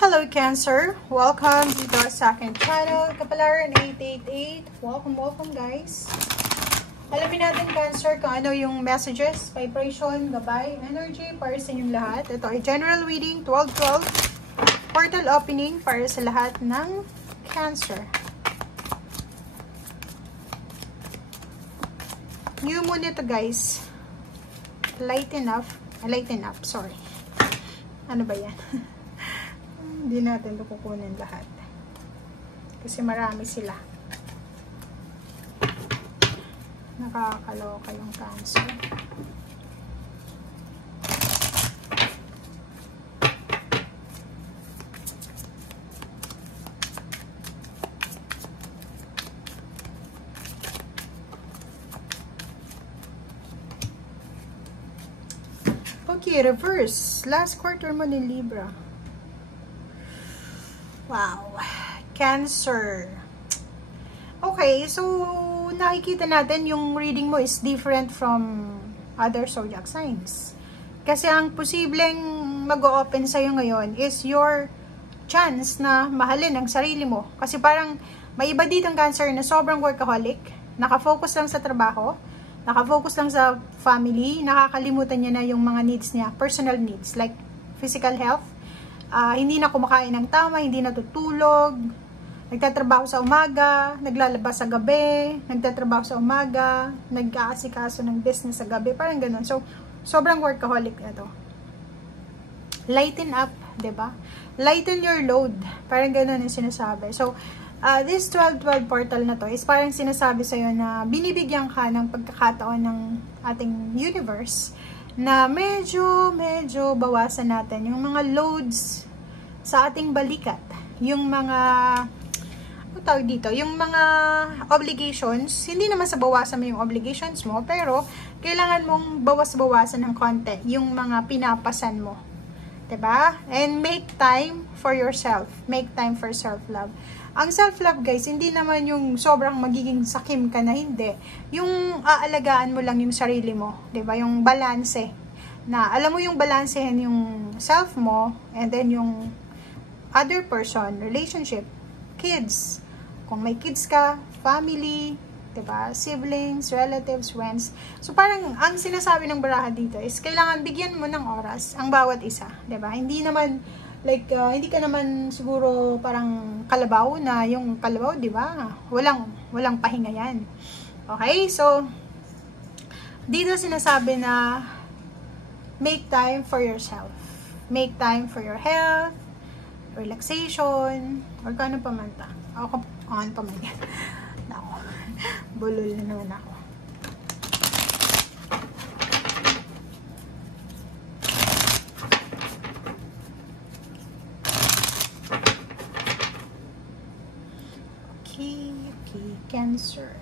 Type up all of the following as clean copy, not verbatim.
Hello Cancer! Welcome dito sa aking channel, Kapalaran 888. Welcome guys! Alamin natin Cancer kung ano yung messages, vibration, gabay, energy para sa inyong lahat. Ito ay general reading, 12-12, portal opening para sa lahat ng Cancer. New moon ito guys. Lighten up, sorry. Ano ba yan? Hindi natin ito kukunin lahat. Kasi marami sila. Nakakaloka yung Cancer. Okay, reverse. Last quarter mo ng Libra. Wow. Cancer. Okay, so nakikita natin yung reading mo is different from other zodiac signs. Kasi ang posibleng mag-o-open sa'yo ngayon is your chance na mahalin ang sarili mo. Kasi parang may iba ditong Cancer na sobrang workaholic, nakafocus lang sa trabaho, nakafocus lang sa family, nakakalimutan niya na yung mga needs niya, personal needs, like physical health. Hindi na kumakain ng tama, hindi natutulog, nagtatrabaho sa umaga, naglalabas sa gabi, nagtatrabaho sa umaga, nag-aasikaso ng business sa gabi, parang ganun. So, sobrang workaholic na to. Lighten up, diba? Lighten your load, parang ganun yung sinasabi. So, this 12-12 portal na to is parang sinasabi sa'yo na binibigyan ka ng pagkakataon ng ating universe na medyo bawasan natin yung mga loads sa ating balikat. Yung mga, ano tawag dito? Yung mga obligations, hindi naman sa bawasan mo yung obligations mo, pero kailangan mong bawas-bawasan ng konti yung mga pinapasan mo. Diba? And make time for yourself. Make time for self-love. Ang self-love guys, hindi naman yung sobrang magiging sakim ka na, hindi. Yung aalagaan mo lang yung sarili mo, 'di ba? Yung balanse. Na alam mo yung balansehin yung self mo and then yung other person, relationship, kids. Kung may kids ka, family, 'di ba? Siblings, relatives, friends. So parang ang sinasabi ng baraha dito is kailangan bigyan mo ng oras ang bawat isa, 'di ba? Hindi naman like, hindi ka naman siguro parang kalabaw na yung kalabaw, di ba? Walang pahinga yan. Okay? So, dito sinasabi na make time for yourself. Make time for your health, relaxation, or kung ano pa man ta. Ako, ano pa man yan. Ako, bulol na naman ako. Okay, Cancer.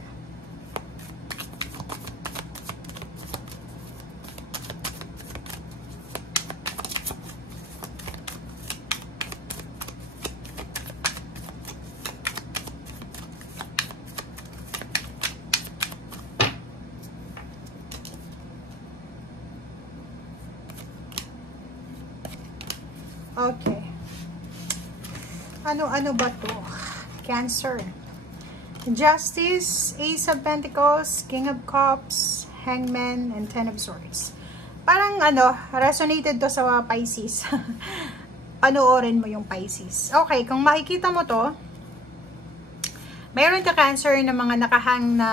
Okay. Ano ba to? Cancer. Justice, Ace of Pentacles, King of Cups, Hangman, and Ten of Swords. Parang resonated to sa Pisces. Panoorin mo yung Pisces. Okay, kung makikita mo to, mayroon ka Cancer na mga nakahang na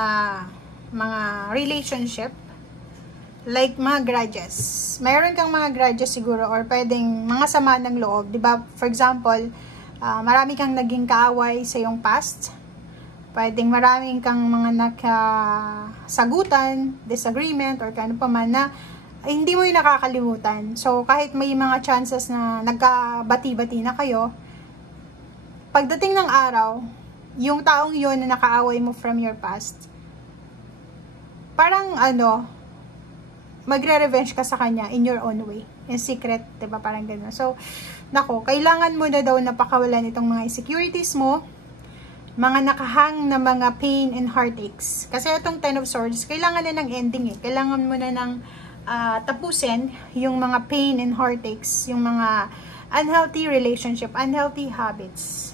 mga relationship, like mga grudges. Mayroon kang mga grudges siguro or pwedeng mga sama ng loob, 'di ba? For example, marami kang naging kaaway sa iyong past. Pwedeng maraming kang mga nakasagutan, disagreement, or kano pa man na hindi mo yung nakakalimutan. So, kahit may mga chances na nagkabati-bati na kayo, pagdating ng araw, yung taong yun na nakaaway mo from your past, parang magre-revenge ka sa kanya in your own way. In secret, diba? Parang gano'n. So, nako, kailangan mo na daw napakawalan itong mga insecurities mo, mga nakahang na mga pain and heartaches. Kasi itong Ten of Swords, kailangan na ng ending eh. Kailangan mo na ng tapusin yung mga pain and heartaches, yung mga unhealthy relationship, unhealthy habits.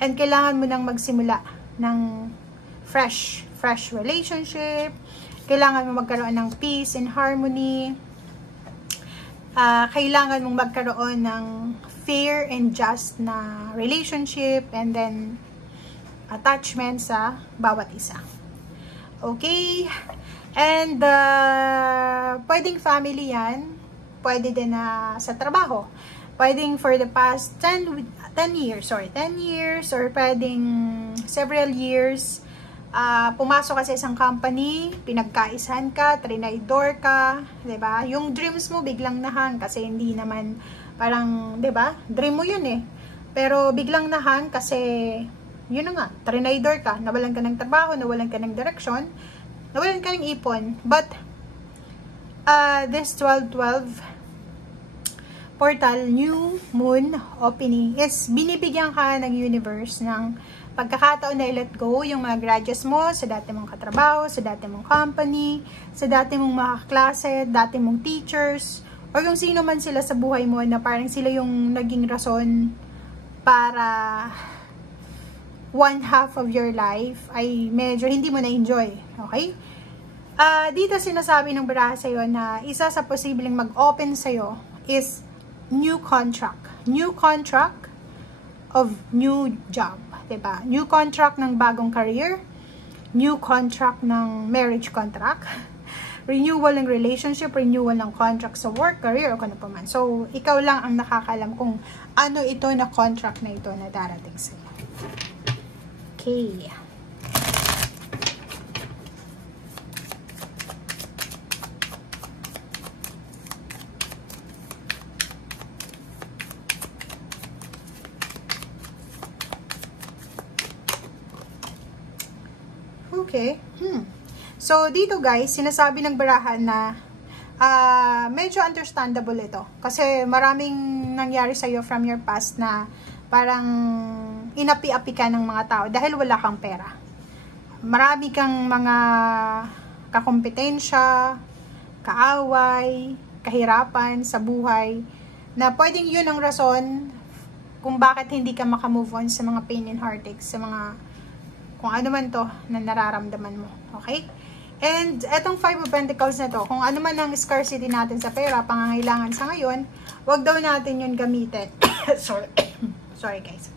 And kailangan mo nang magsimula ng fresh relationship. Kailangan mo magkaroon ng peace and harmony. Kailangan mong magkaroon ng fair and just na relationship and then attachment sa bawat isa. Okay? And pwedeng family yan. Pwede din sa trabaho. Pwedeng for the past 10 years or pwedeng several years. Pumasok ka sa isang company, pinagkaisahan ka, trinidor ka, 'di ba? Yung dreams mo biglang nahang kasi hindi naman parang, 'di ba? Dream mo 'yun eh. Pero biglang nahang kasi yun na nga, trinidor ka, nawalan ka ng trabaho, nawalan ka ng direksyon, nawalan ka ng ipon. But this 12/12 portal, new moon opening, is binibigyan ka ng universe ng pagkakataon na i-let go yung mga grudges mo sa dati mong katrabaho, sa dati mong company, sa dati mong mga klase, dati mong teachers, or yung sino man sila sa buhay mo na parang sila yung naging rason para one half of your life ay medyo hindi mo na-enjoy. Okay? Dito sinasabi ng baraha sa'yo na isa sa posibleng mag-open sa'yo is new contract. New contract of new job. Diba? New contract ng bagong career. New contract ng marriage contract. Renewal ng relationship. Renewal ng contract sa work, career, o kano pa man. So, ikaw lang ang nakakalam kung ano ito na contract na ito na darating sa'yo. Okay. Okay. So, dito guys, sinasabi ng barahan na medyo understandable ito. Kasi maraming nangyari sa'yo from your past na parang inapi-api ka ng mga tao dahil wala kang pera. Marami kang mga kakompetensya, kaaway, kahirapan sa buhay na pwedeng yun ang rason kung bakit hindi ka makamove on sa mga pain and heartache, sa mga kung ano man to na nararamdaman mo. Okay? And etong 5 of Pentacles na to, kung ano man ang scarcity natin sa pera, pangangailangan sa ngayon, wag daw natin yun gamitin. Sorry guys.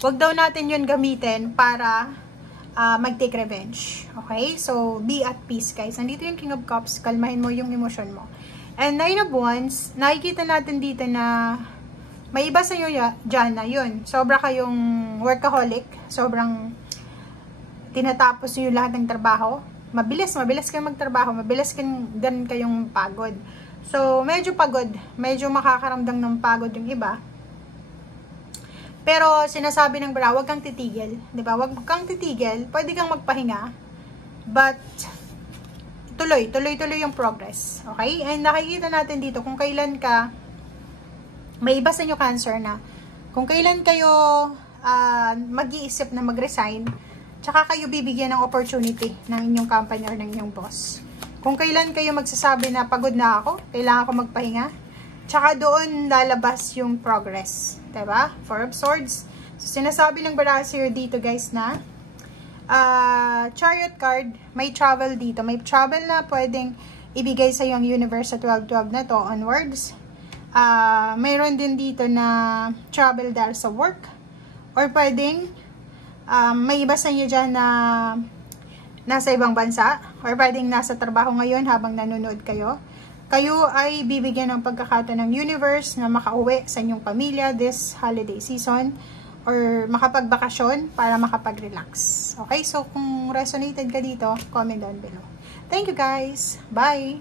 Wag daw natin yun gamitin para mag-take revenge. Okay? So, be at peace guys. Nandito yung King of Cups, kalmahin mo yung emosyon mo. And 9 of Wands, nakikita natin dito na may iba sa inyo dyan na yun. Sobra kayong workaholic. Sobrang tinatapos nyo lahat ng trabaho. Mabilis kayong magtrabaho. Mabilis din kayong pagod. So, medyo pagod. Medyo makakaramdam ng pagod yung iba. Pero, sinasabi ng bara, huwag kang titigil. Diba? Huwag kang titigil. Pwede kang magpahinga. But, tuloy yung progress. Okay? And nakikita natin dito kung kailan ka may iba sa inyo Cancer na kung kailan kayo mag-iisip na mag-resign, tsaka kayo bibigyan ng opportunity ng inyong company or ng inyong boss. Kung kailan kayo magsasabi na pagod na ako, kailangan ko magpahinga, tsaka doon lalabas yung progress. Diba? Four of Swords. So, sinasabi ng Barasir dito guys na Chariot card, may travel dito. May travel na pwedeng ibigay sa yung universe sa 12/12 na to onwards. Mayroon din dito na travel dahil sa work, or pwedeng may iba sa inyo dyan na nasa ibang bansa, or pwedeng nasa trabaho ngayon habang nanonood kayo. Kayo ay bibigyan ng pagkakataon ng universe na makauwi sa inyong pamilya this holiday season, or makapagbakasyon para makapag-relax. Okay, so kung resonated ka dito, comment down below. Thank you guys! Bye!